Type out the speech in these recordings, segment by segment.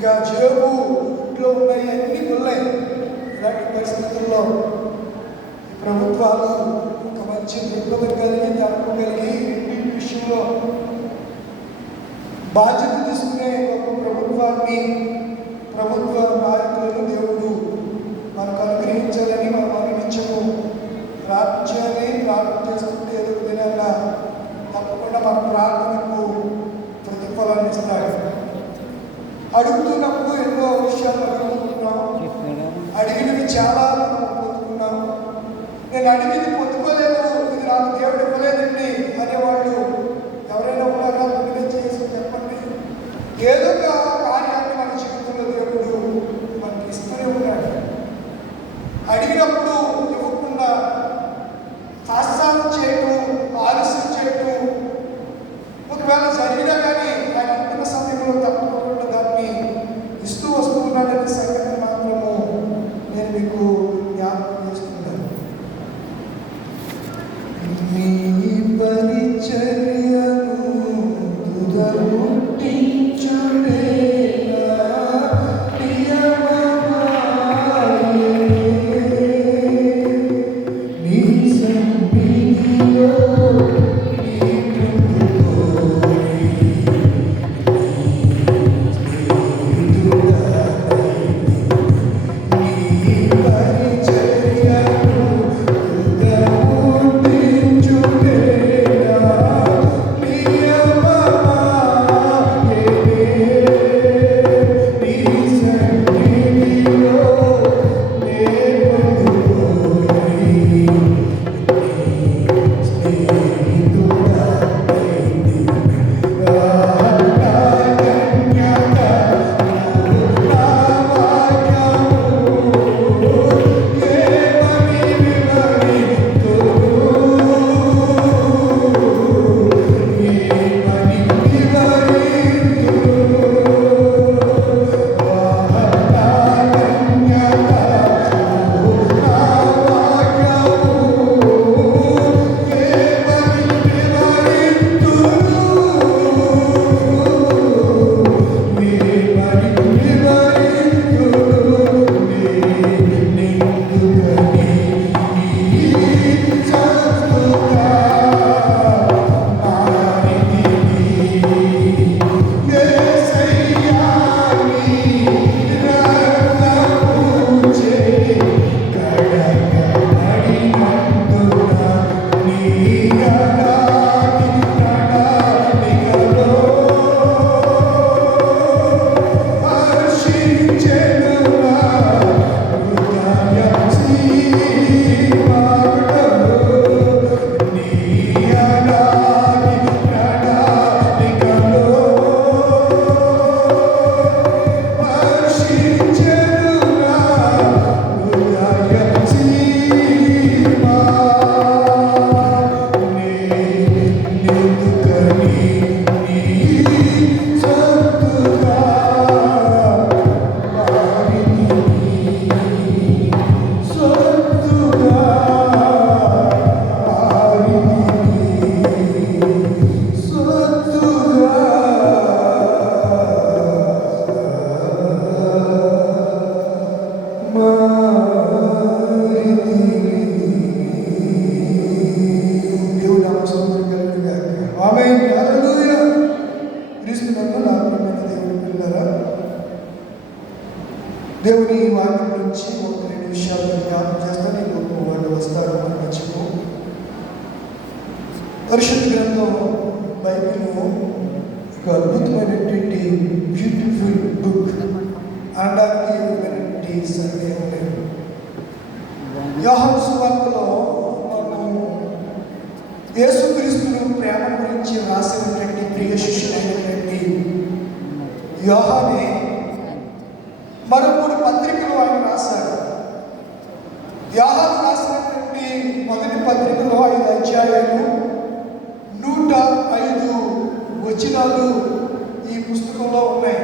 ఇంకా జేబులో ఉన్నాయి అన్నీ ఉన్నాయి. ఇలాంటి పరిస్థితుల్లో ప్రభుత్వాలు ఒక మంచి దృక్పథం కలిగి తనకు కలిగి ఇంటి విషయంలో బాధ్యత తీసుకునే ఒక ప్రభుత్వాన్ని, ప్రభుత్వ నాయకులను దేవుడు మనకు అనుగ్రహించాలని మనం అనునిత్యము ప్రార్థించాలి. ప్రార్థన చేసుకుంటే ఏదో విధంగా తప్పకుండా మన ప్రార్థనకు ప్రతిఫలాన్ని ఇస్తాడు. అడుగుతున్నప్పుడు ఎన్నో విషయాలు అడుగుతున్నాం, అడిగినవి చాలా మనం పొందుకున్నాం. నేను అడిగింది పొందుకోలేదు, ఇది నాకు దేవుడు ఇవ్వలేదండి అనేవాళ్ళు ఎవరైనా ఉన్నారా? ముందుగా చేసి చెప్పండి. ఏదో ఒక కార్యాన్ని మన జీవితంలో దేవుడు మనకి ఇస్తూనే ఉన్నాడు. అడిగినప్పుడు ఇవ్వకుండా తాత్సారం చేయటం, ఆలస్యం చేయటం, ఒకవేళ జరిగినా కానీ ఆయన అనుకున్న సమయంలో తప్పకుండా దాన్ని ఇస్తూ వస్తూ ఉన్నాడనే సంగతి మాత్రము నేను మీకు జ్ఞాపకం చేస్తున్నాను. మీ పరిచర్యను తుదముట్టించుడే దేవుని వాక్యం నుంచి ఒక రెండు విషయాలు జ్ఞాపకం చేస్తాను. ఇంకొక వాళ్ళు వస్తారు అని మర్చిపో. పరిశుద్ధ గ్రంథం బైబిల్ ఒక అద్భుతమైనటువంటి బ్యూటిఫుల్ బుక్ అనడానికి సందేహం లేదు. యోహాను సువార్తలో మనము యేసుక్రీస్తును ప్రేమ గురించి రాసినటువంటి ప్రియ శిష్యుడైనటువంటి యోహానే మరో 3 పత్రికలు ఆయన రాశాడు. యోహాను రాసినటువంటి మొదటి పత్రికలో 5 అధ్యాయాలు 105 వచనాలు ఈ పుస్తకంలో ఉన్నాయి.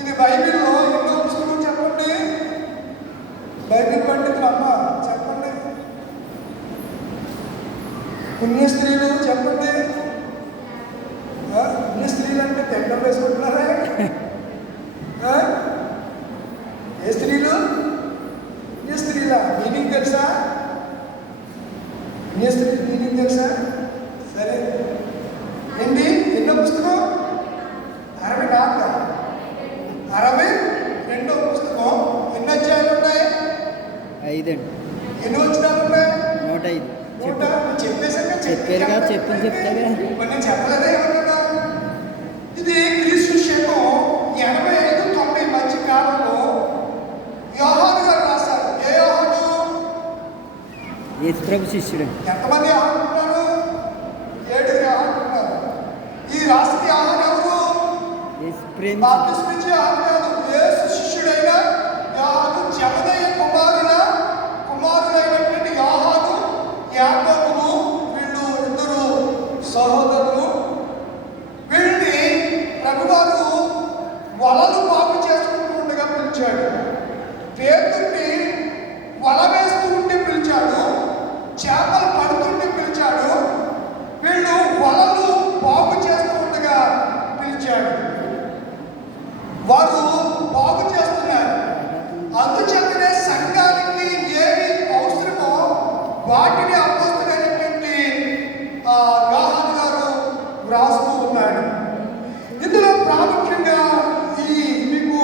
ఇది బైబిల్లో ఎన్నో పుస్తకం చెప్పండి. బైబిల్ పండితులు అమ్మ చెప్పండి, పుణ్య స్త్రీలు చెప్పండి. పుణ్య స్త్రీలు అంటే తెగ వేసుకుంటున్నారా? చెప్పారుగా చెప్పింది చెప్తాగా మరి నేను చెప్పలేదే ఏమన్నా? ఇది క్రీస్తు శకం 85-90 మధ్య కాలంలో యోహాను గారు రాశారు. ఏ యోహాను? యేసుప్రభు శిష్యుడు. ఎంతమంది యోహాను ఉన్నారు? 7 యోహాను ఉన్నారు. ఈ రాసిన యోహాను ఎవరు? బాప్తిస్మిచ్చే యోహాను కాదు. యేసు శిష్యుడైన యోహాను, జబదయి కుమారులైనటువంటి యోహాను, యాకోబులు, వీళ్ళు ఇద్దరు సహోదరులు. వీళ్ళని ప్రభువారు వలలు బాగు చేసుకుంటూ ఉండగా పిలిచాడు. పేతుర్ని వల వేస్తూ ఉంటే పిలిచాడు, చేపలు పడుతుంటే పిలిచాడు. వీళ్ళు వలలు బాగు చేస్తూ ఉండగా పిలిచాడు. వారు బాగు చేస్తున్నారు. అందుచేతనే సంఘానికి ఏమి అవసరమో వాటిని అపోస్తలుడైనటువంటి యోహాను గారు వ్రాస్తూ ఉన్నాడు. ఇందులో ప్రాముఖ్యంగా ఈ మీకు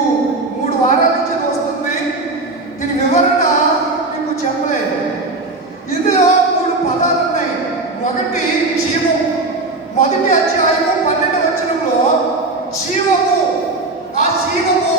3 వారాల నుంచి వస్తుంది. దీని వివరణ మీకు చెప్పలేదు. ఇందులో 3 పదాలు ఉన్నాయి. ఒకటి జీవం. మొదటి అధ్యాయము 12వ వచనంలో జీవము, ఆ జీవము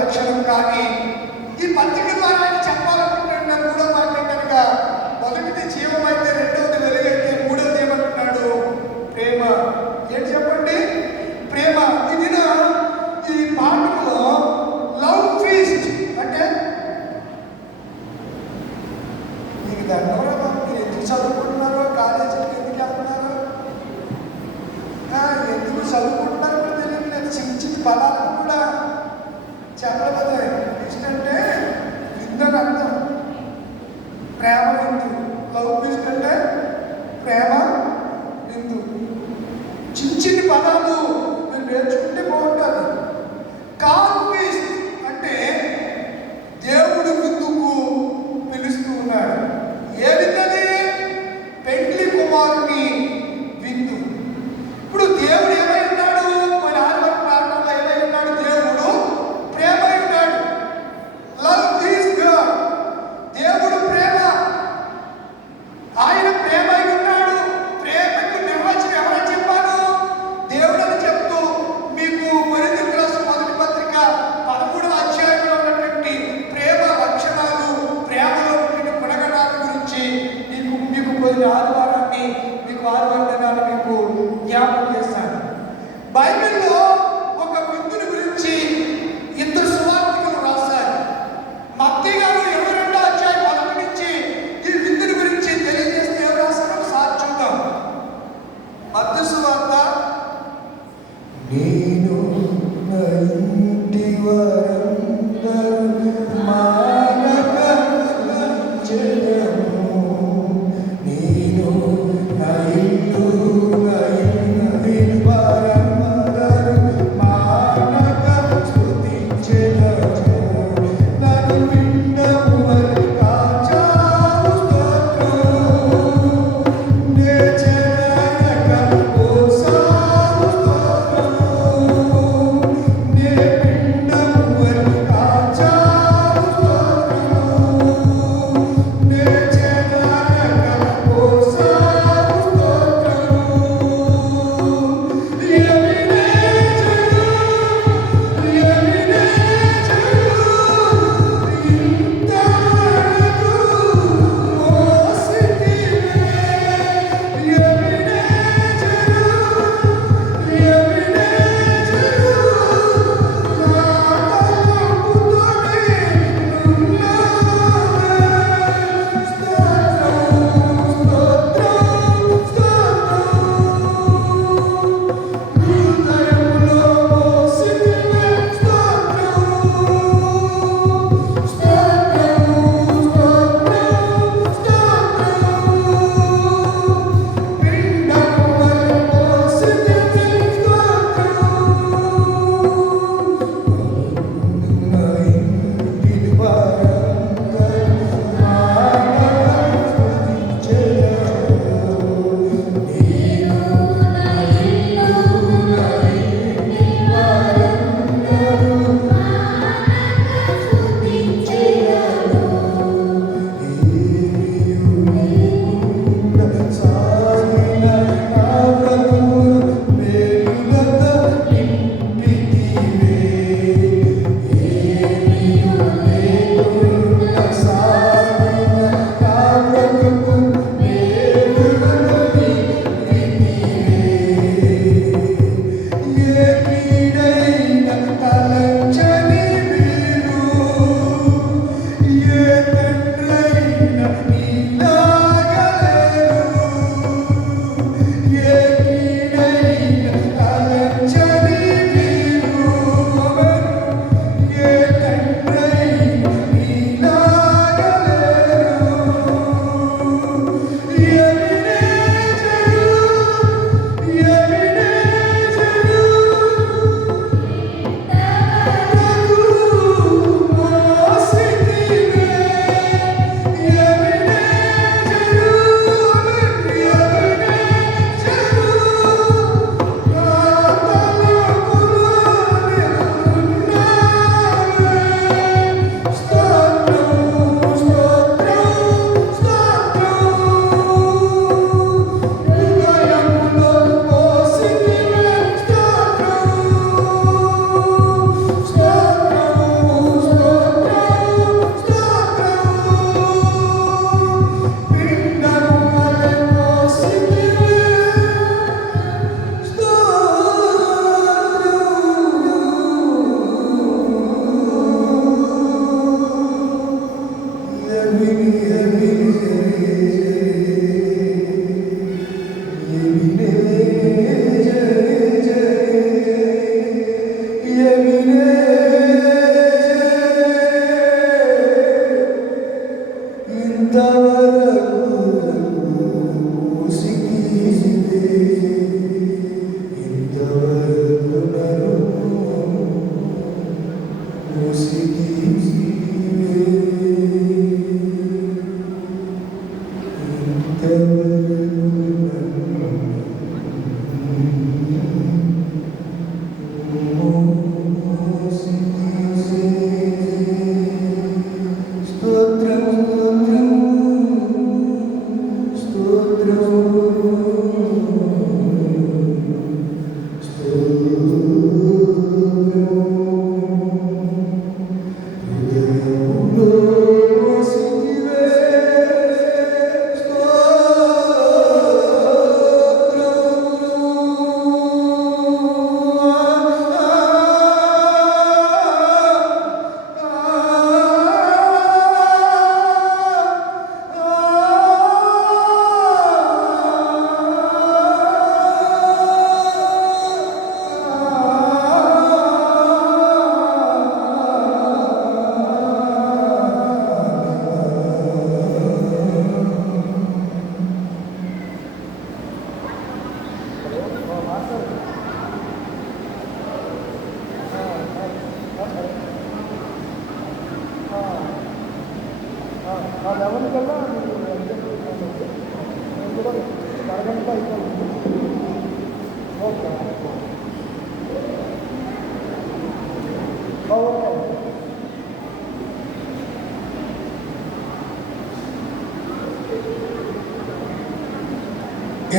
లక్షణం. కానీ ఈ పత్రిక ద్వారా ఆయన చెప్పాలనుకుంటున్న మూడో మాట కనుక, మొదటిది జీవం అయితే, రెండవది వెలుగైతే, మూడవది ఏమంటున్నాడు? ప్రేమ. ఏంటి చెప్పండి? ప్రేమ. ఇది ఈ పాఠంలో లవ్ ఫీస్ట్ అంటే మీకు దండవరా, మీరు ఎందుకు చదువుకుంటున్నారో, కాలేజీకి ఎందుకు వెళ్తున్నారో, ఎందుకు చదువుకుంటున్నారో కూడా తెలియట్లేదు. చిన్న చిన్న పదాలను కూడా చెప్పలేదే. ఫీస్ట్ అంటే విందని అర్థం. ప్రేమ విందు. లవ్ ఫీస్ట్ అంటే ప్రేమ విందు. చిన్న చిన్న పదాలు మీరు నేర్చుకుంటే బాగుంటుంది. కాల్ ఫీస్ట్ అంటే దేవుడు విందుకు పిలుస్తూ ఉన్నాడు. ఏ విందది? పెండ్లి కుమారుని విందు. ఇప్పుడు దేవుడు ఏమై ఉన్నాడు? మన ఆదివారం ప్రార్థనలో ఏమై ఉన్నాడు? దేవుడు ప్రేమ ఉన్నాడు. Love is God. దేవుడు ప్రేమ. ఆయన ప్రేమ ఉన్నాడు. ప్రేమకు నిర్వచనం ఎవరని చెప్పాను? దేవుడు అని చెప్తూ మీ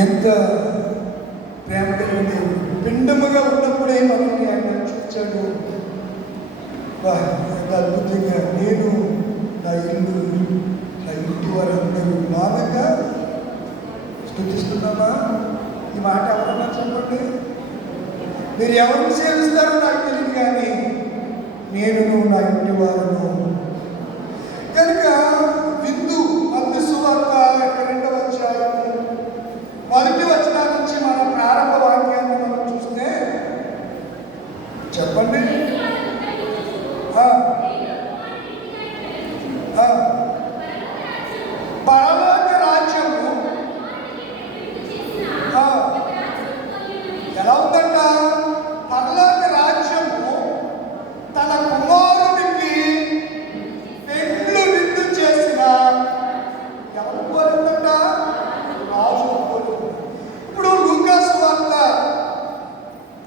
ఎంత ప్రేమ కలిగిన దేవుడు. పిండముగా ఉన్నప్పుడే మనల్ని ఆయన చూచాడు. ఎంత అద్భుతంగా నేను నా ఇల్లు నా ఇంటి వారందరూ నానగా స్తుతిస్తున్నామా? ఈ మాట ఎవరన్నా చెప్పండి. మీరు ఎవరిని సేవిస్తారో నాకు తెలియదు, కానీ నేను నా ఇంటి వారును. కనుక విందు మత్తయి సువార్త 2వ అధ్యాయం 1వ వచనం నుంచి మన ప్రారంభ వాక్యాన్ని మనం చూస్తే చెప్పండి. పరలోక రాజ్యము ఎలా ఉందంట? పరలోక రాజ్యము తన కుమారుడికి పెండ్లు విందు చేసిన ఎవరు కోరిందంట? రాజు కోరింది. ఇప్పుడు లూకా సువార్త,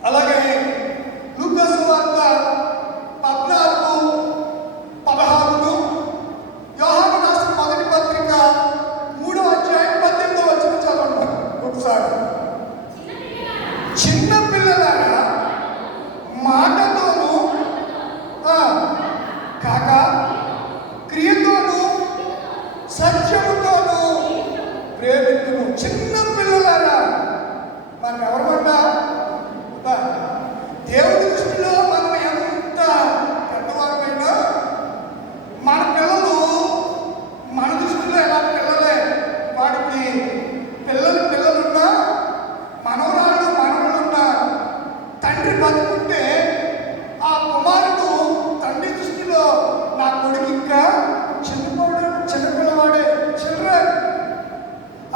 అలాగే లూకా సువార్త 14:16, యోహాను రాసిన మొదటి పత్రిక 3వ అధ్యాయం 18వ వచనం చదవండి ఒకసారి. చిన్న పిల్లలారా, మాటతోనూ కాక క్రియతోనూ సత్యముతోనూ ప్రేమితును. చిన్న పిల్లలారా, మనం ఎవరమంటా? దేవుడి దృష్టిలో మనం ఎంత పెద్దవారమైనా మన పిల్లలు మన దృష్టిలో ఎలా పిల్లలే. వాడికి పిల్లలున్నా, మనవలున్నా, తండ్రి బతుకుంటే ఆ కుమారుడు తండ్రి దృష్టిలో నా కొడుకు ఇంకా చిన్నపిల్లవాడే, చిల్డ్రన్.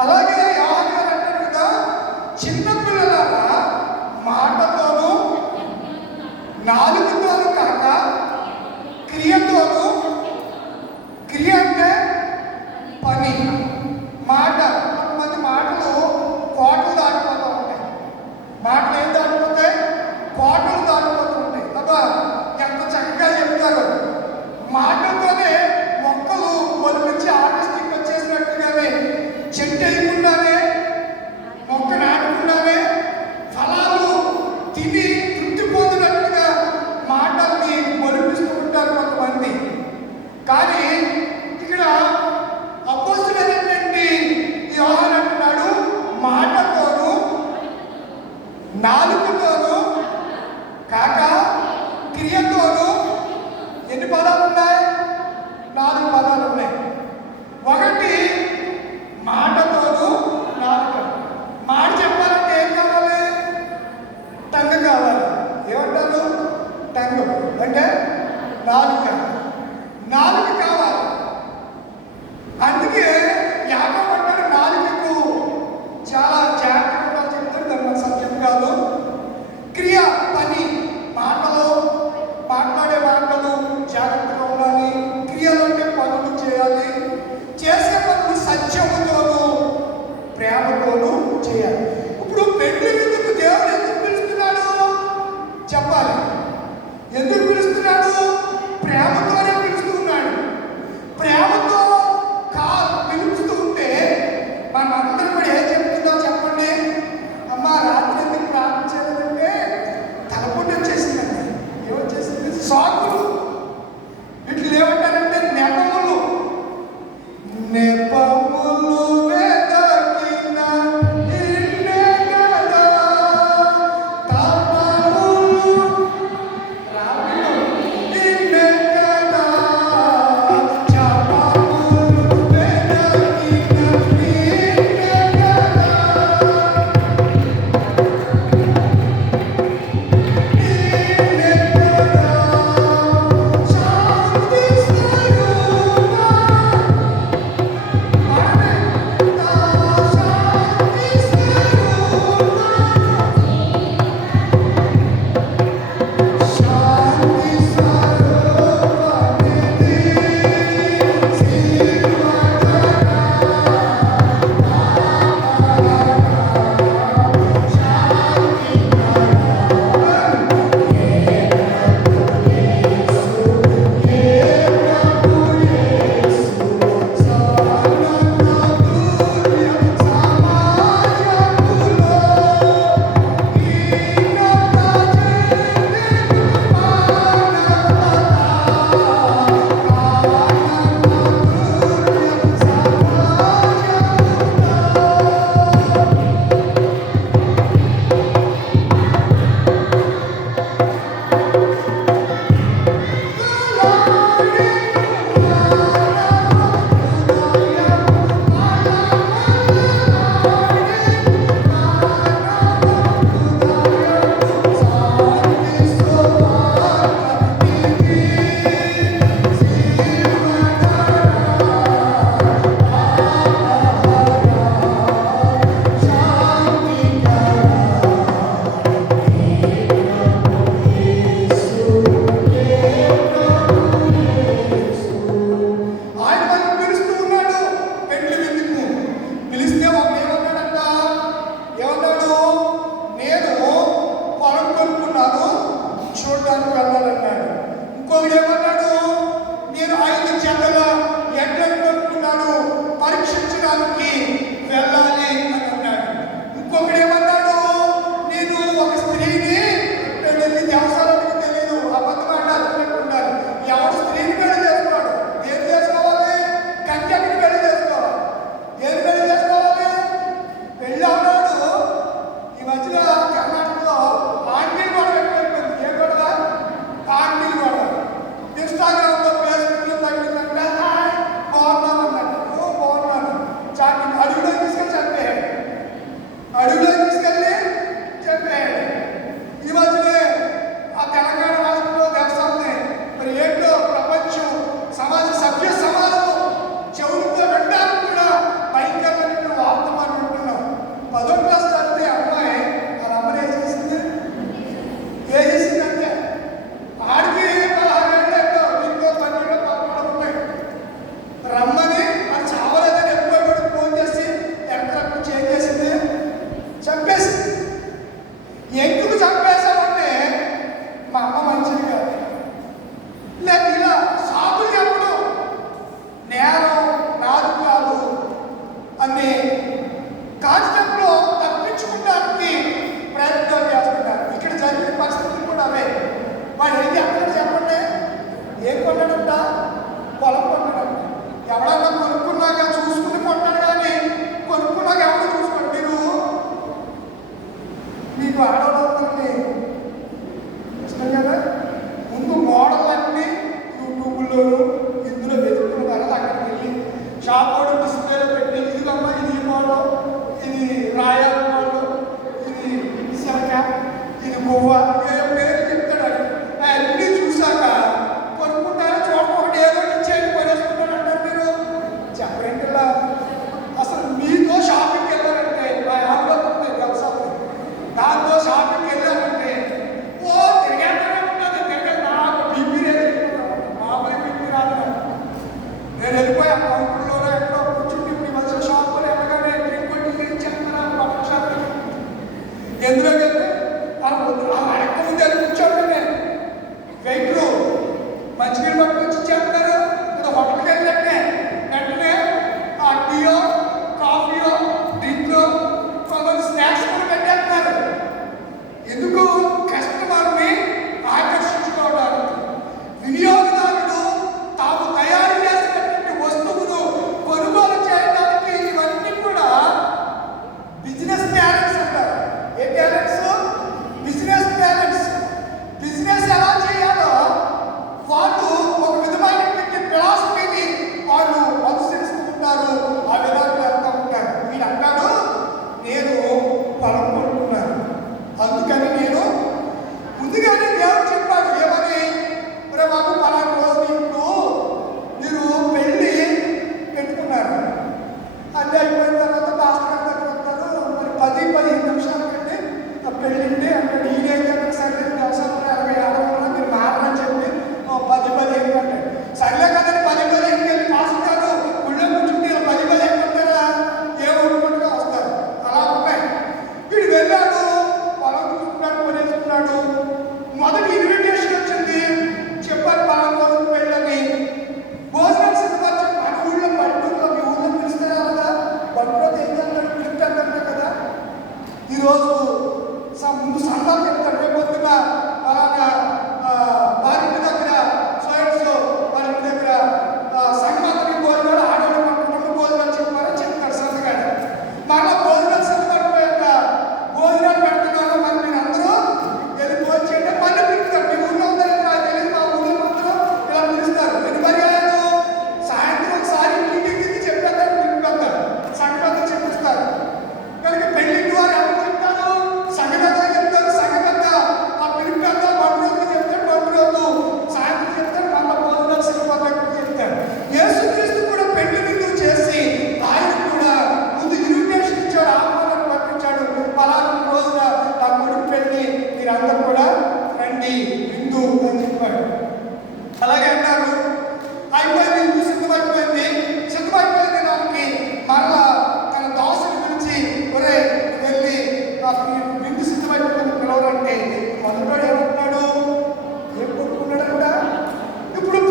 అలాగే యోహాను గారు అంటారు కదా, చిన్న పిల్లలారా, మాటతోనూ నాలుగుతోనూ కాక క్రియతోనూ. క్రియ అంటే పని, మాట. కొంతమంది మాటలు కోటలు దాటిపోతూ ఉంటాయి. మాటలు ఏం దాటిపోతాయి? కోటలు దాటిపోతూ ఉంటాయి. అబ్బా ఎంత చక్కగా చెప్తారు. మాటలతోనే మొక్కలు మొలిపించి ఆగస్టికి వచ్చేసినట్టుగానే, చెట్టు వేయకుండానే, మొక్క నాటకుండానే ఫలాలు తిని తృప్తి పొందినట్టుగా మాటల్ని మొలిపిస్తూ ఉంటారు కొంతమంది. కానీ ఇక్కడ అపోస్తులైనటువంటి యోహాను అంటున్నాడు, మాటతోనూ నాలుగుతోనూ కాక క్రియతోనూ. ఎన్ని పదాలు ఉన్నాయి? 4 పదాలు ఉన్నాయి. ఒకటి మాటతోనూ నాలుక. మాట చెప్పాలంటే ఏం కావాలి? టంగ్ కావాలి. ఏమంటారు? టంగ్ అంటే నాలుక. నాలుక కావాలి. అందుకే యాకోబు అంటాడు, నాలుకకు చాలా జాగ్రత్తగా ఉండాలని చెప్తాడు. దాని సత్యం కాదు. క్రియ, పని, మాటలు, మాట్లాడే మాటలు ప్రేమతోనూ చేయాలి. ఇప్పుడు పెళ్లి విందుకు దేవుడు ఎందుకు పిలుస్తున్నాడు చెప్పాలి. ఎందుకు పిలుస్తున్నాడు? ప్రేమతోనే పిలుస్తున్నాడు. ప్రేమతో పిలుస్తూ ఉంటే మనం అందరం కూడా ఏం చెప్తుందో చెప్పండి. అమ్మ రాత్రి ఎందుకు ప్రార్థించేదంటే తలపొట్టి వచ్చేసిందండి. ఏమొచ్చేసింది? సాకులు. వీటిని ఏమంటారంటే నెపములు. నెపములు వెదకిన ఇల్లే కదా, తపములు రాములు ఇల్లే కదా, చపములు వెదకిన ఇల్లే కదా, ఇల్లే కదా, శాంతి స్వరూపా చూడడానికి వెళ్ళాలన్నాడు. ఇంకొకటి ఏమన్నాడు? నేను 5 జతల ఎడ్లను కొనుక్కున్నాను, పరీక్షించడానికి వెళ్ళాలి అని అన్నాడు. ఇంకొకటి ఏమన్నాడు? నేను ఒక స్త్రీని పెళ్లి దేవస్థానానికి తెలియదు, అబద్ధం ఆడాలి ఉండాలి. ఎవడు స్త్రీని పెళ్లి చేసుకోవాడు? ఏం చేసుకోవాలి? కన్యకని పెళ్లి చేసుకోవాలి. ఏం పెళ్లి చేసుకోవాలి? పెళ్ళి అన్నాడు. ఈ మధ్యన కర్ణాటకలో ఆంటీలు కూడా ఎక్కువైపోయింది. ఏం కూడా ఆంటీలు కూడా ఇన్స్టాగ్రామ్లో ఫేస్బుక్లో తగ్గిందంటే బాగున్నాను అన్నట్టు. బాగున్నాను చాటింగ్ అడుగులో తీసుకెళ్ళి చెప్పేయాడు. అడుగులో తీసుకెళ్ళి చెప్పేయాడు. ఈ మధ్యనే ఆ తెలంగాణ రాష్ట్రంలో దేవస్థానం మరి ఏంటో ప్రపంచం సభ్య సమాజం చెవులతో వినడానికి కూడా భయంకరమైన వార్త మనం వింటున్నాం. 10వ క్లాస్ చదివితే అమ్మాయి వాళ్ళ అమ్మని ఏం చేసింది? ఏం చేసిందంటే ఆడికి 16 ఏళ్ళతో ఇంకో 12 13 ఉన్నాయి. రమ్మని అది చావలేదని ఎక్కువ ఫోన్ చేసి ఎక్కడ చేసేసింది, చంపేసింది. ఎందుకు చంపేశామంటే మా అమ్మ మంచిది కాదు, లేక ఇలా సాకులు చెప్పడం నేరం నాది కాదు అనే కాన్సెప్ట్లో తప్పించుకోవడానికి ప్రయత్నం చేస్తున్నారు. ఇక్కడ జరిగిన పరిస్థితులు కూడా అవే. వాడు ఏం చేస్తాడు చెప్పండి? ఏం కొన్నాడంట? పొలం కొన్నాడంట. ఎవడన్నా కొనుక్కున్నాక చూసుకుని కొంటాడు, కానీ కొనుక్కున్నాక ఎవరు చూసుకోండి. మీకు ఆడవాళ్ళందరినీ ఇష్టం కదా. ముందు మోడల్ యూట్యూబ్లోను ఇందులో వెతుకుతున్నారు. అక్కడికి వెళ్ళి షాప్ కూడా డిస్ప్లేలో పెట్టి ఇదిగమ్మా ఇది ఈ మోడల్, ఇది రాయల్ మోడల్, ఇది శనక, ఇది గువ్వ, పేరు చెప్తాడు. అన్నీ చూసాక కొనుక్కుంటారా? చూడకుండా ఏదో ఇచ్చేయండి కొనేసుకుంటారు అంటారు. మీరు చెప్పండి. అసలు మీతో షాపింగ్కి వెళ్ళారంటే వ్యవసాయం దాంతో షాపింగ్కి వెళ్ళారంటే ఓ తిరిగేస్తూనే ఉంటుంది. తిరిగే నాకు బీపీ రేజ్ మామూలు బీపీ రాదు. నేను వెళ్ళిపోయి ఆ కౌంటర్లోనే ఎక్కడో కూర్చుని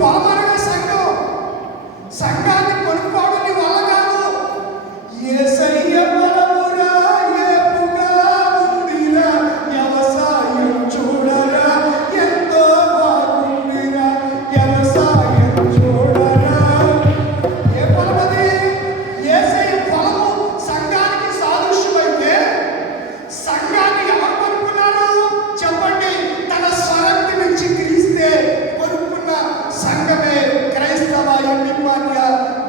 పొలం అనగా సంఘం. సంఘాన్ని కొనుక్కోవడం నీ వల్ల కాదు. యేసయ్య పొలమురా ఏపుగా ఉండిరా, వ్యవసాయం చూడరా ఎంతో బాగుండిరా, వ్యవసాయం చూడరా. ఏ పొలం అది? యేసయ్య పొలము సంఘానికి సాదృశ్యమైతే సంఘాన్ని ఎవరు కొనుక్కున్నాడు చెప్పండి? తన స్వరక్తి నుంచి క్రీస్తే కొనుక్కున్న సంఘమే క్రైస్తవ ఎన్నిపార్య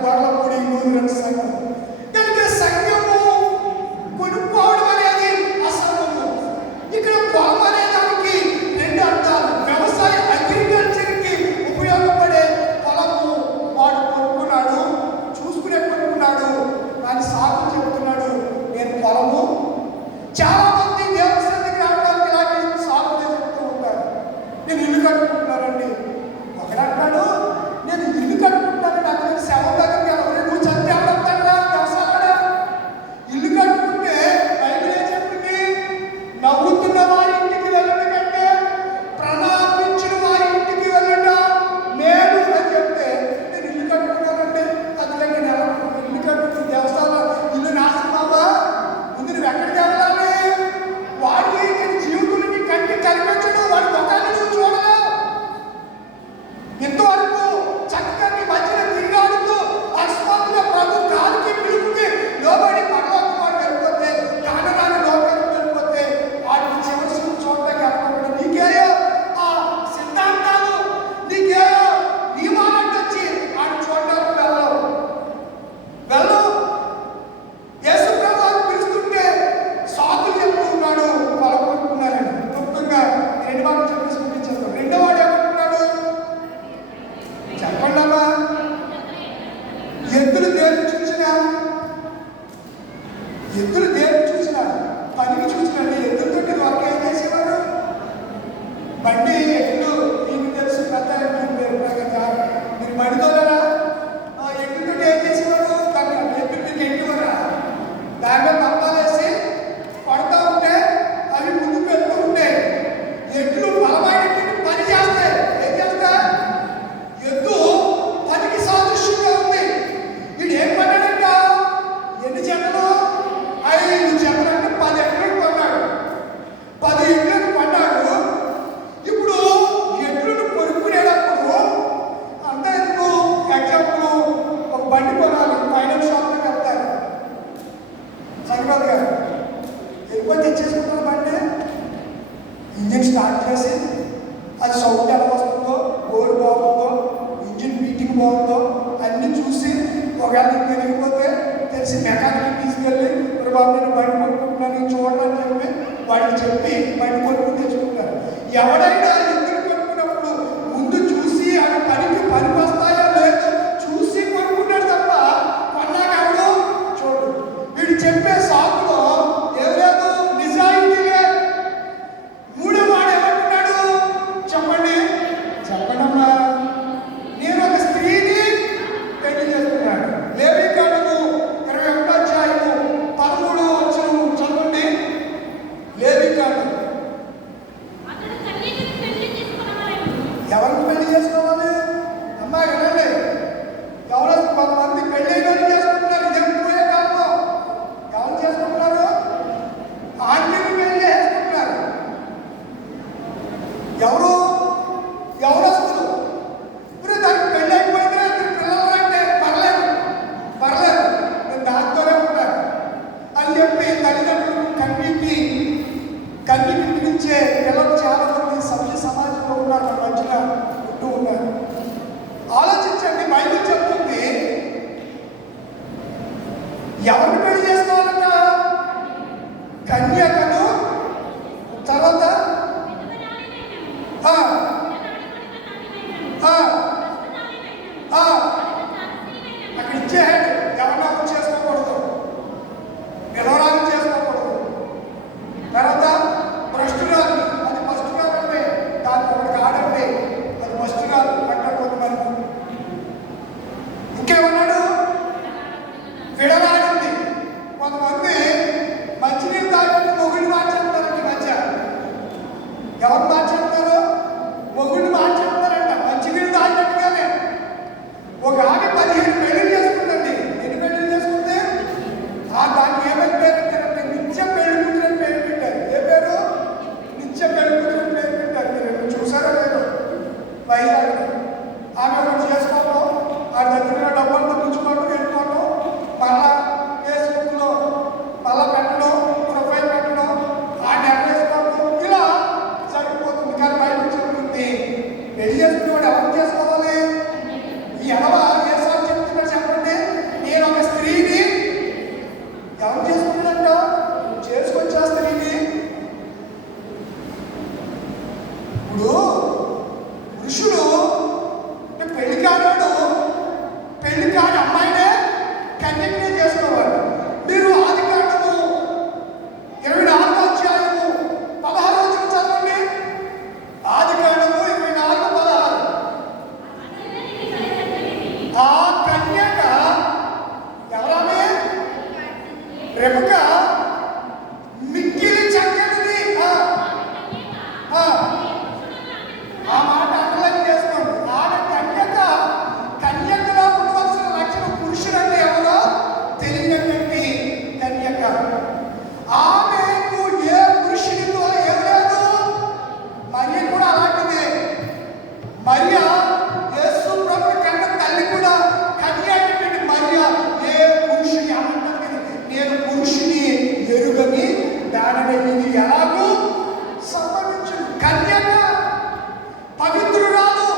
గొడవపూడి నూనె సంఘం. కనుక సంఘము కొనుక్కోవడం అనేది అసంభవము. ఇక్కడ పొలం అనే దానికి రెండు అర్థాలు. వ్యవసాయ అగ్రికల్చర్కి ఉపయోగపడే పొలము వాడు కొనుక్కున్నాడు, చూసుకునే కొనుక్కున్నాడు. దాని సాగు చెప్తున్నాడు, నేను పొలము. చాలా మంది దేవస్థానానికి రావడానికి ఇలాగే సాగు చెప్తూ ఉంటారు. నేను ఇల్లు కట్టుకుంటున్నానండి. ఒకడంటాడు నేను ఇల్లు కట్టుకుంటాను, నాకు శవం దగ్గరికి వెళ్ళి నువ్వు చదివి ఎవరంటాడా వ్యవసాయడా? ఇల్లు కట్టుకుంటే బైబిల్ ఏం చెప్పింది? నవ్వుతున్న వారి ఇంటికి వెళ్ళడం కంటే ప్రణాళించిన వారి ఇంటికి వెళ్ళడం మేలు అని చెప్తే నేను ఇల్లు కట్టుకున్నానంటే అందుకే నేను ఇల్లు కట్టుకుని దేవస్థానం ఇల్లు నాశనమా? ముందు నువ్వు ఎక్కడికి వెళ్ళాలి? వాడికి జీవితానికి కంటి కనిపించడు, వాడి ముఖాన్ని నువ్వు చూడలేవు. ఇంతవరకు చక్కగా నీ మధ్యన తిరిగాడుతూ అకస్మాత్తుగా ప్రభు కాలికి పిలుపుకి లోబడి పరలోకం వాడు వెళ్ళిపోతే, కానరాని లోకానికి వెళ్ళిపోతే వాడికి చివరి చూడటానికి అనుకోకుండా నీకేయో ఆ సిద్ధాంతాలు, నీకేయో నియమాలంటే వచ్చి వాడిని చూడడానికి వెళ్ళవు. యేసు ప్రభు పిలుస్తుంటే సాకులు చెప్తూ ఉన్నాడు, పొలం కొనుక్కున్నారని. క్లుప్తంగా రెండు మాటలు చెప్పేసి ముగించేస్తాం. రెండో వాడు ఏమంటున్నాడు చెప్పండి అమ్మా? ఎద్దులు దేని చూసినా, ఎద్దులు దేని చూసినా పనికి చూసినండి. ఎద్దులతో వర్క్ ఏం చేసేవారు? బండి ఎద్దులు మీకు తెలుసు, పెద్ద మీరు బండితోలేరా? ఎద్దులతో ఏం చేసేవారు? ఎద్దులు మీకు ఎక్కివరా? దాంట్లో పప్పాలేసి కొడతా ఉంటే అవి ముందుకు వెళ్తూ ఉంటాయి. ఎద్దులు బలమైన పని చేస్తాయి. ఏం చేస్తాయి? ఎద్దు పనికి సాదృశ్యంగా ఉంది. వీడు ఏం పడ్డాడంట? ఎన్ని చెట్లు? 5 చెట్లు అంటే 10 ఎకరాలు కొన్నాడు. 10 ఎకరాలు కొన్నాడు. ఇప్పుడు ఎద్దులను కొనుక్కునేటప్పుడు అంతా ఎందుకు? ఎగ్జాంపుల్ ఒక బండి కొనాలి, ఫైనాన్స్ షాప్కి వెళ్తారు. సంగరాజు గారు ఎక్కువ తెచ్చేసుకుంటారు బండి. ఇంజిన్ స్టార్ట్ చేసి అది సౌండ్ ఎలా వస్తుందో, బోర్ బాగుందో, ఇంజిన్ బీటింగ్ బాగుందో అన్నీ చూసి ఒకవేళ తెలియకపోతే తెలిసి మెకానిక్ తీసుకెళ్ళి మరి బాబు నేను బండి కొనుక్కుంటున్నాను చూడండి అని చెప్పి వాడికి చెప్పి బండి కొనుక్కుని తెచ్చుకుంటారు. ఎవడైనా ఎందుకు కొనుక్కున్నప్పుడు ముందు చూసి అవి పనికి వస్తాయో లేదో చూసి కొనుక్కుంటాడు తప్ప కొన్నాక ఎవడు చూడు. వీడు చెప్పే సాకులో ఏం లేదు, నిజాయితీలే. మూడో వాడు ఏమంటున్నాడు చెప్పండి? చెప్పండమ్మా. నేను ఒక స్త్రీని పెళ్లి చేస్తున్నాడు. లేవికాండము 21వ అధ్యాయము 13వ వచనం చదవండి. లేవికాండం. ఎవరికి పెళ్లి చేసుకోవాలి? అమ్మా వినండి. ఎవరో కొంతమంది పెళ్ళి చేసుకుంటున్నారు. ఇదే పోయే కాలంలో ఎవరు చేసుకుంటున్నారు? ఆంటీని పెళ్లి చేసుకుంటున్నారు. ఎవరు? ఎవరస్తులు. ఇప్పుడు దానికి పెళ్ళి అయిపోయిందా? పిల్లలు అంటే పర్లేదు నేను దాంతోనే ఉంటాను అని చెప్పి తల్లిదండ్రులు కన్నీటి పిలిచే పిల్లలు చాలా మంది సభ్య సమాజంలో ఉన్నారు, మన మధ్యన ఉంటూ ఉన్నారు. ఆలోచించండి, బైబిల్ చెప్తుంది ఎడవ ఏసారి చెప్తున్నాడు చెప్పండి, నేను ఒక స్త్రీని ఎవరు చేసుకున్నాడంట? చేసుకొచ్చా స్త్రీని. ఇప్పుడు పురుషుడు పెళ్లి కానివాడు పెళ్లి కాని అమ్మాయినే కన్యకనే చేసుకోవాలి. మీరు ఆదికాండము 24వ అధ్యాయము 16వ వచనం చదవండి. ఆదికాండము 24:16. ఆ కన్యక ఎవరామే? రెబెక్క మిక్కిలి చక్కనిది. ఆ మాట అండర్లైన్ చేసుకోండి. ఆమె కన్యకలో ఉండవలసిన లక్షణం పురుషుడంటే ఎవరో తెలియనటువంటి కన్యక. ఆమెకు ఏ పురుషునితో ఏం లేదు. మరియ కూడా అలాంటిదే. మరియ యేసు ప్రభువు కన్న తల్లి కూడా కన్య అయినటువంటి మరియ ఏ పురుషుని అనంటే నేను పురుషుని ఎరుగని దానిని ఇది ఎలాగూ సంభవించు. కన్యక పవిత్రురాలు.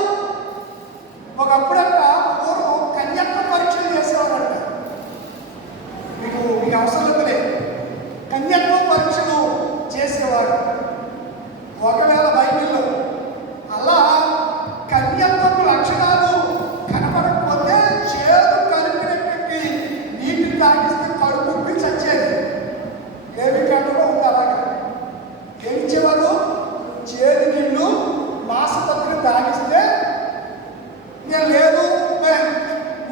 ఒకప్పుడంట పూర్వం కన్యత్వ పరీక్షలు చేసేవారంట. మీకు అవసరం లేదు. కన్యత్వ పరీక్షలు చేసేవారు. ఒకవేళ బైబిల్లో అలా కన్యత్వపు లక్షణాలు కనపడకపోతే చేదు కలిపినటువంటి నీటిని తాగిస్తే కడుపు చచ్చేది. ఏమి కాలంలో ఉంది అలాగా. ఏమిచ్చేవారు? చేదు నీళ్ళు మాసపత్రి తాగిస్తే నేను లేదు,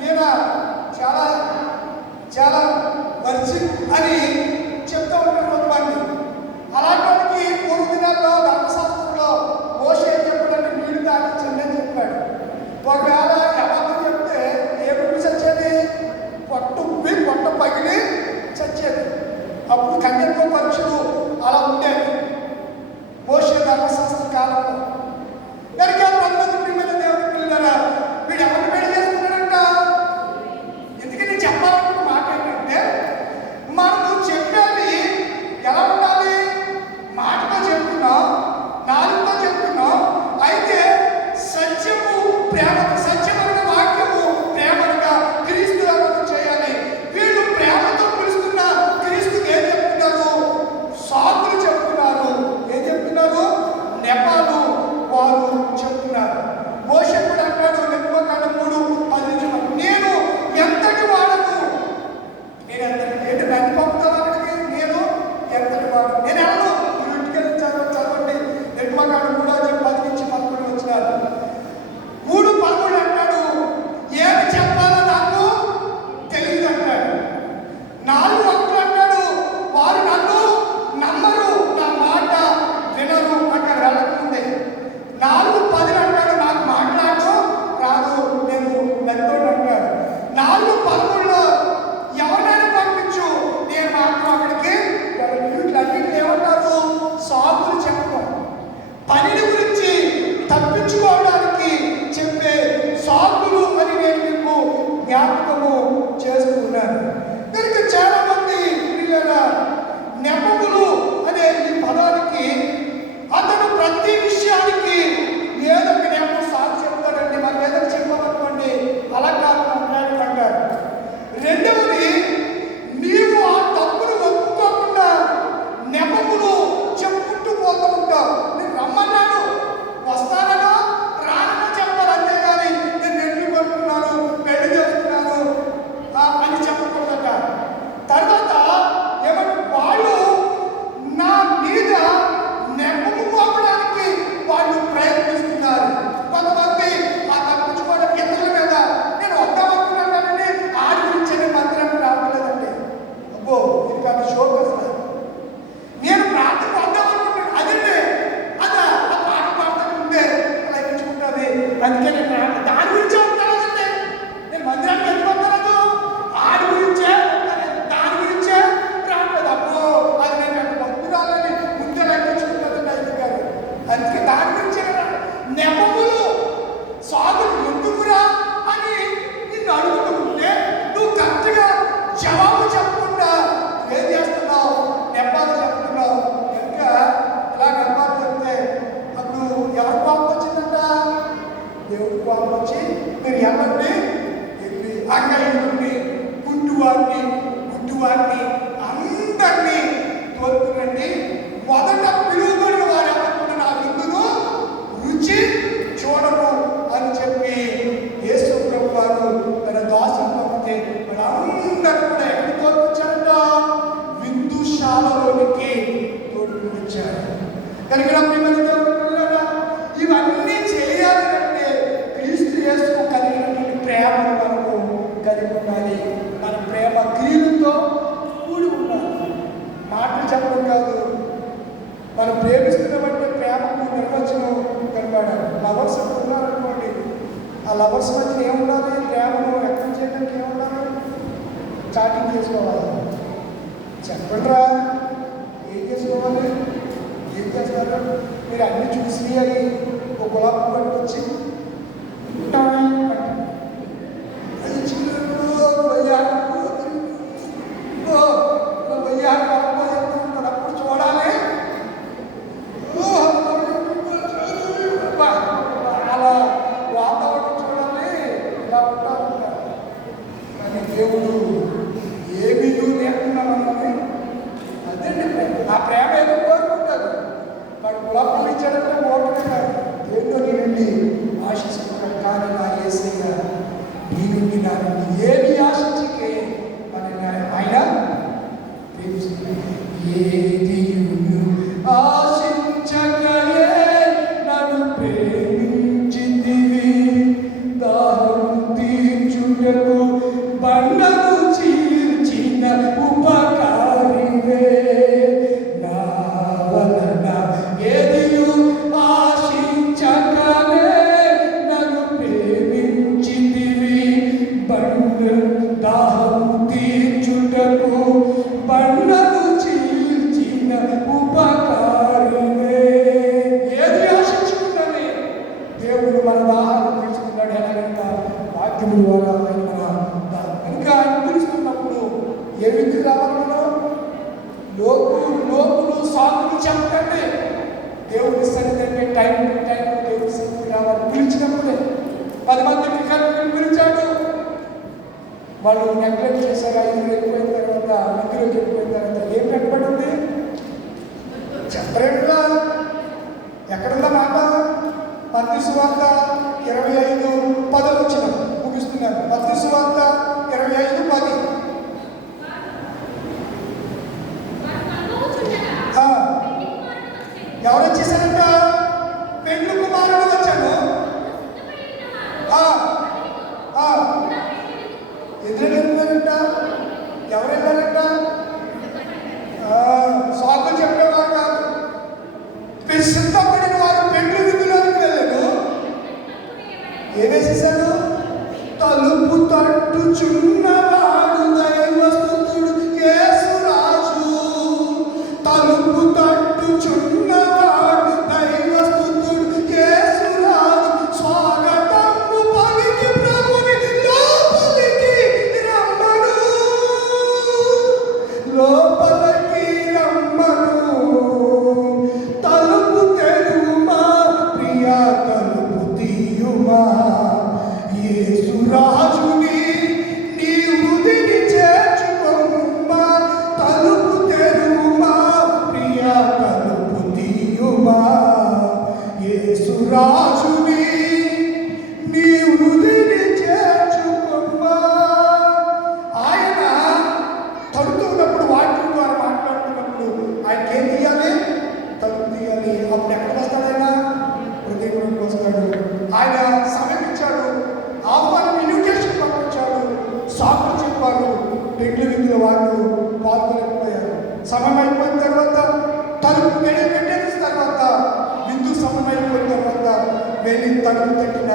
నేను చాలా చాలా మంచి అని చెప్తూ ఉంటారు కొంతమంది. అలాంటి వాడికి పూర్వ దినాల్లో ధర్మశాస్త్రంలో మోషే ఏం చెప్పాడంటే నీళ్లు తాగించండి అని చెప్పాడు. ఒకవేళ ఎవరు చెప్తే ఏమి చచ్చేది? పొట్ట పగిలి చచ్చేది. అప్పుడు కన్యత్వ పరీక్షలు అలా ఉండేవి మోషే ధర్మశాస్త్ర కాలంలో. కనుక దేవుడి పిల్లల వీడు ఎవరిని పెళ్లి చేసుకున్నాడంట? ఎందుకని చెప్పాలనుకున్న మాట ఏంటంటే, మనము చెప్పేది ఎలా ఉండాలి? మాటతో చెప్తున్నాం, నాలుగుతో చెప్తున్నాం. అయితే సత్యము ప్రేమ, సత్యము అంగైని, గుడ్డివారిని అందరినీ తోలుకురండి. మొదట పిలువబడిన వారు ఎవరు నా విందును రుచి చూడము అని చెప్పి యేసు ప్రభు వారు తన దాసులు పంపితే వాళ్ళందరూ కూడా ఎక్కడ తోలుకొచ్చారంట? విందుశాలలోనికి తోలుకొచ్చారు. కనుక ఇవన్నీ చేయాలంటే క్రీస్తు యేసుకు కలిగినటువంటి ప్రేమను మనకు కలిగి ఉండాలి. మన ప్రేమ క్రియలతో కూడి ఉండాలి. మాటలు చెప్పడం కాదు. మనం ప్రేమిస్తున్నటువంటి ప్రేమకు నిర్వచనం కనబడాలి. లవర్స్ ఉన్నారనుకోండి, ఆ లవర్స్ మధ్య ఏముండాలి? ప్రేమను వ్యక్తం చేయడానికి ఏముండాలి? చాటింగ్ చేసుకోవాలి. చెప్పండిరా, ఏం చేసుకోవాలి? ఏం చేస్తారు? మీరు అన్ని చూసి అని ఒక గులాబీ పట్టుకొచ్చి అది అప్పుడు చూడాలి. అలా వాతావరణం చూడాలి. ఇలా ఉంటారు. కానీ దేవుడు ఏమీ లేకుండా మనల్ని అదే ఆ ప్రేమ ఏదో కోరుకుంటారు. వాడు గులాబీలు ఇచ్చాడంటే ఓటమే కాదు, ఏంటో నీ నుండి ఆశిస్తున్నాడు. కానీ నా యేసయ్య నీ నుండి నా నుండి ఏమి ఆశించకే ఆయన ప్రేమిస్తున్నాడు. ఏది ఆశించకయే నన్ను ప్రేమించిందివి, దాహం తీర్చుటకు బండను చీల్చిన ఉపకారివే. నా వలన ఏదియు ఆశించకనే నన్ను ప్రేమించిందివి, దాహం తీర్చుటకు బండను చీల్చిన ఉపకారివే. ఏది ఆశించుకుంటానే దేవుడు మన దాహాన్ని తీర్చుకున్నాడు. ఎలాగంట? వాక్యము ద్వారా ఆయన ఇంకా ఆయన పిలుస్తున్నప్పుడు ఏ విధి రావాలనో లోకులు సాకులు చెప్పకండి. దేవుడి సన్నిధి టైం దేవుడి సన్నిధికి రావాలి. పిలిచినప్పుడే 10 మందికి పిలిచాడు. వాళ్ళు నెగ్లెక్ట్ చేశారు. 5 వెళ్ళిపోయిన తర్వాత, మందిలోకి వెళ్ళిపోయిన తర్వాత ఏం కట్టుబడి ఉంది? చెప్పరేగా ఎక్కడుందా మాట? మత్తయి సువార్త 25:10 వచ్చిన ముగిస్తున్నాను. మత్తయి సువార్త 25:10. ఎవరు వచ్చేసారంట? పెండ్లి కుమారుడు వచ్చాను. ఎదురు వెళ్ళారంట. ఎవరు వెళ్ళారంట? సాకులు చెప్పేవారు కాదు. సిద్ధపడిన వారు పెండ్లి విధులోకి వెళ్ళారు. ఏమేసేసారు? తలుపు తట్టుచున్నవాడు దైవస్తుతుడు యేసురాజు. తలుపు తట్టుచున్నవాడు దైవస్తుతుడు యేసురాజు. స్వాగతము పలికి ప్రభుని లోపలికి రమ్మను, లోపలికి రమ్మను. తలుపు తెరుమా ప్రియా, తలుపు తీయుమా. యేసురాజుని నీ హృదయని చేర్చుకొమ్మా. తలుపు తెరుమా ప్రియా, తలుపు తీయుమా. యేసురాజుని నీ హృదయని చేర్చుకొమ్మా. ఆయన తడుతున్నప్పుడు, వాక్యం ద్వారా మాట్లాడుతున్నప్పుడు ఆయనకి ఏం తీయాలి? తలుపు తీయాలి. అప్పుడు ఎక్కడికి వస్తాడు? ఆయన హృదయంలోకి వస్తాడు. ఆయన సమీపించాడు, ఆహ్వానం ఇన్విటేషన్ పంపించాడు. సాకులు చెప్పారు. పెళ్లి విందుల వాళ్ళు పాల్గొనకపోయారు. సమయం అయిపోయిన తర్వాత, తలుపు పెట్టేసిన తర్వాత, విందు సమయం అయిపోయిన తర్వాత వెళ్ళి తలుపు తట్టిన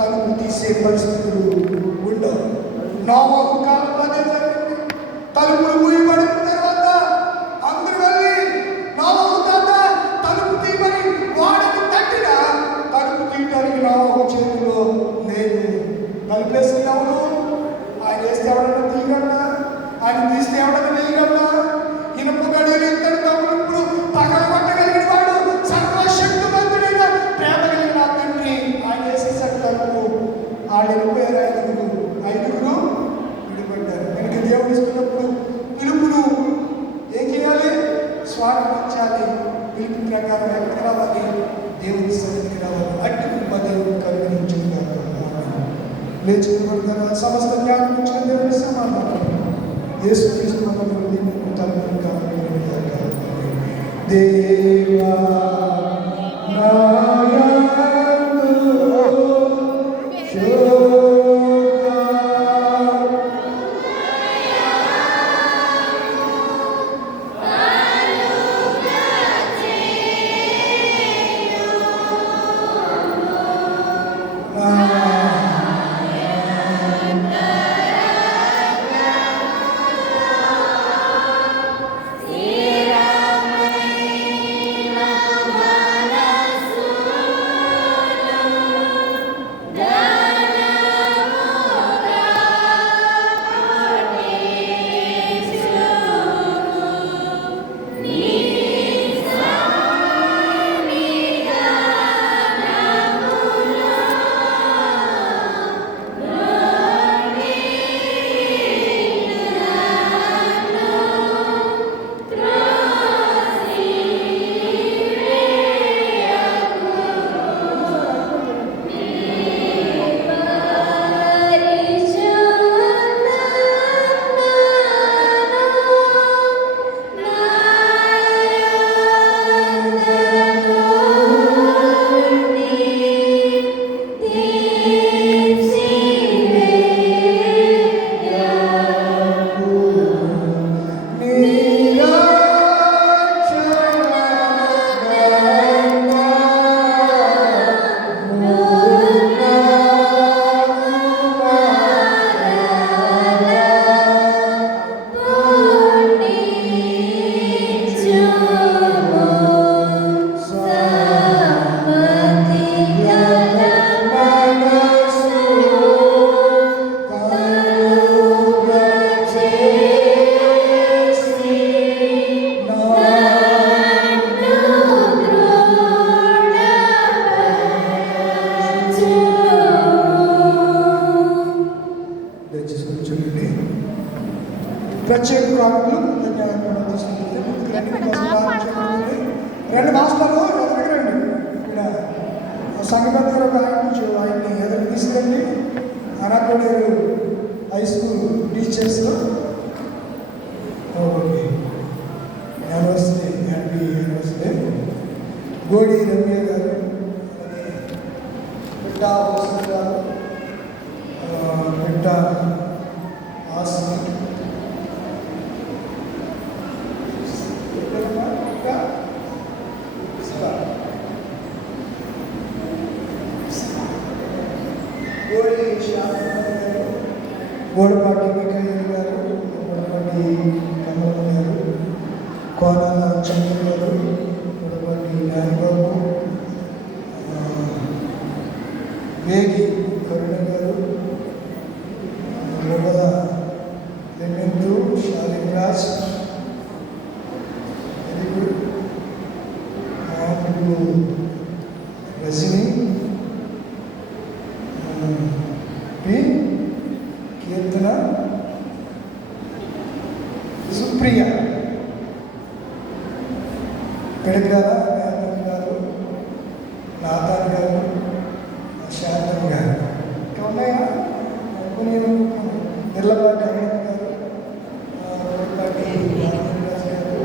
తలుపు తీసే పరిస్థితులు ఉండవు. నోవహు కాలంలో అదే జరిగింది. తలుపులు మూయబడిన తర్వాత అందరూ వెళ్ళి నోవహు తాత తలుపు తీయమని వాడిని తట్టిన తలుపు తీయడానికి నోవహు చేతిలో లేదు. తలుపేసింది ఎవరు? ఆయన వేస్తే ఎవడన్నా తీయగలరా? ఆయన తీస్తే ఎవడన్నా వేయగలరా? ఇనుప గడువులు ఇద్దరు తమ్ముడు పగలగొట్టగలిగిన వాడు, సర్వశక్తిమంతుడైన ప్రేమ కలిగిన తండ్రి ఆయన వేసేసాడు తలుపు. వాళ్ళు వెళ్ళిపోయారు. 5గురు లేచి నిలబడతారా? సమస్త జ్ఞానం ఇచ్చిన దేవుని సమాధానం యేసుక్రీస్తు నామములో తలపని కావాలి. దేవా ప్రత్యేక ప్రాణులు రెండు మాస్టర్లు ఎదురురండి. ఇక్కడ సంఘపతి ఒక ఆయన్ని ఎదురు తీసుకురండి. Anakoderu high school teachers anniversary, happy anniversary. Godi Ramya గారు, బిడ్డ హోసన్ గారు, బిడ్డ ఆస్తి, గోడపాటి మిఖాయిల్ గారు, గోడపాటి కమలం గారు, కోనాల చంద్ర గారు, గోడపాటి నాగబాబు, వేగి కరుణ గారు, లోపల లెమెందు షాలిరాజ్, రజని, కీర్తన, సుప్రియ, పెడగ్రాల నాథన్ గారు, నాథన్ గారు, శాంతం గారు. ఇంకా ఉన్నాయా? కొన్ని నిర్లపాటి అమృత్ గారు, నిర్లపాటి రాజరాజు గారు,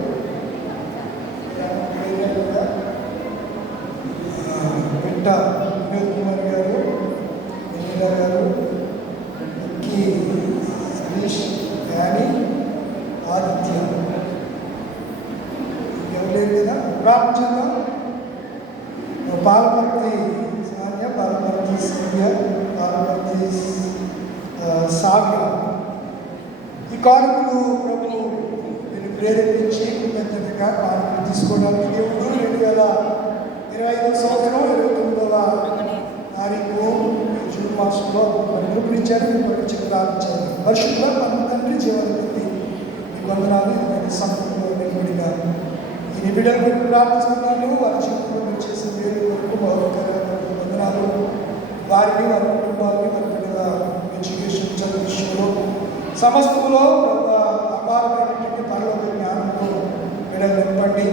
బిడ్డ వినోద్ కుమార్ గారు, వెన్నెల గారు, సతీష్, యాని, ఆదిత్య. ఎవరు లేదు కదా? రామచంద్ర, బాలమర్తి సాన్య, బాలమర్తి సూర్య, బాలమర్తి సావ్య. ఈ కానుకలు ప్రభు నేను ప్రేరేపించి కృతజ్ఞతగా కానుకలు తీసుకోవడానికి దేవుడు 2025 సంవత్సరం 29వ తారీఖు జూన్ మాసంలో పిలుపునిచ్చారు. మీకు చిత్రాలు ఇచ్చారు. పరిశుద్ధ మన తండ్రి జీవనపతి ఈ వందనాలు సమయంలో నిలబడిన ఈ నిబిడలు ప్రార్థిస్తున్నాను. వారి జీవితంలో మీరు చేసిన వేరు వరకు వందనాలు. వారిని, వారి కుటుంబాలని, వారి బిడ్డల ఎడ్యుకేషన్ చదువు విషయంలో సమస్తలో అపారమైనటువంటి పనుల జ్ఞానంలో బిడ్డలు నింపండి.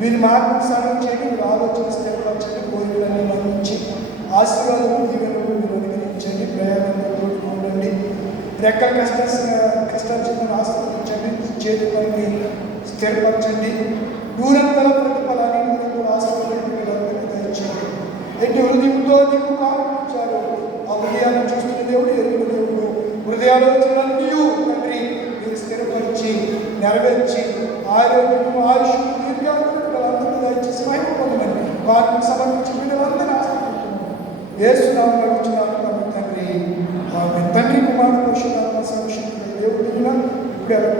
వీరి మార్గం చేయండి. వీరు ఆలోచన స్థిరపరచండి. కోరికలన్నీ మంచి ఆశీర్వాదము దీవెనలు మీరు అనుగ్రహించండి. ప్రయాణం రెక్కల కష్టార్జితం ఆస్వాదించండి, చేతి పనిని స్థిరపరచండి, నూరంతల ప్రతిఫలాన్ని ఆస్వాదించండి. ఎట్టి హృదయంతో నీకు కారణించారు ఆ హృదయాన్ని చూస్తున్న దేవుడు, ఎరుగు దేవుడు, హృదయాలోచనలన్నీ తండ్రి మీరు స్థిరపరిచి నెరవేర్చి ఆరోగ్యము ఆయుష్ దీర్ఘాలందరూ దయచేసి మహిమ పొందమని వాటిని సమర్పించి బిడ్డలందరూ ఆశిస్తున్నాను. యేసునామములో అడుగుచున్నాను తండ్రి. ఆమేన్. తండ్రి కుమారుడు పరిశుద్ధాత్మ సంరక్షణ దేవుడు ఇప్పుడు ఎలా